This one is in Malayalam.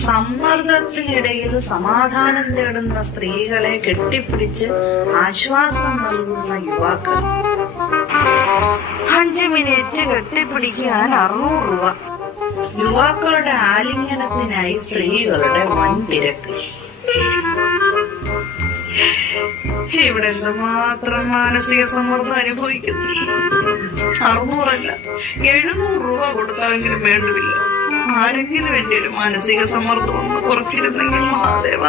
സമ്മർദ്ദത്തിനിടയിൽ സമാധാനം തേടുന്ന സ്ത്രീകളെ കെട്ടിപ്പിടിച്ച് ആശ്വാസം നൽകുന്ന യുവാക്കൾ. 5 മിനിറ്റ് കെട്ടിപ്പിടിക്കാൻ 600 രൂപ. യുവാക്കളുടെ ആലിംഗനത്തിനായി സ്ത്രീകളുടെ വൻ തിരക്ക്. ഇവിടെ എന്തുമാത്രം മാനസിക സമ്മർദ്ദം അനുഭവിക്കുന്നു. 600 700 രൂപ കൊടുത്താലെങ്കിലും വേണ്ടുമില്ല. ആരെങ്കിലും എന്റെ ഒരു മാനസിക സമ്മർദ്ദം ഒന്ന് കുറച്ചിരുന്നെങ്കിൽ മഹാദേവ.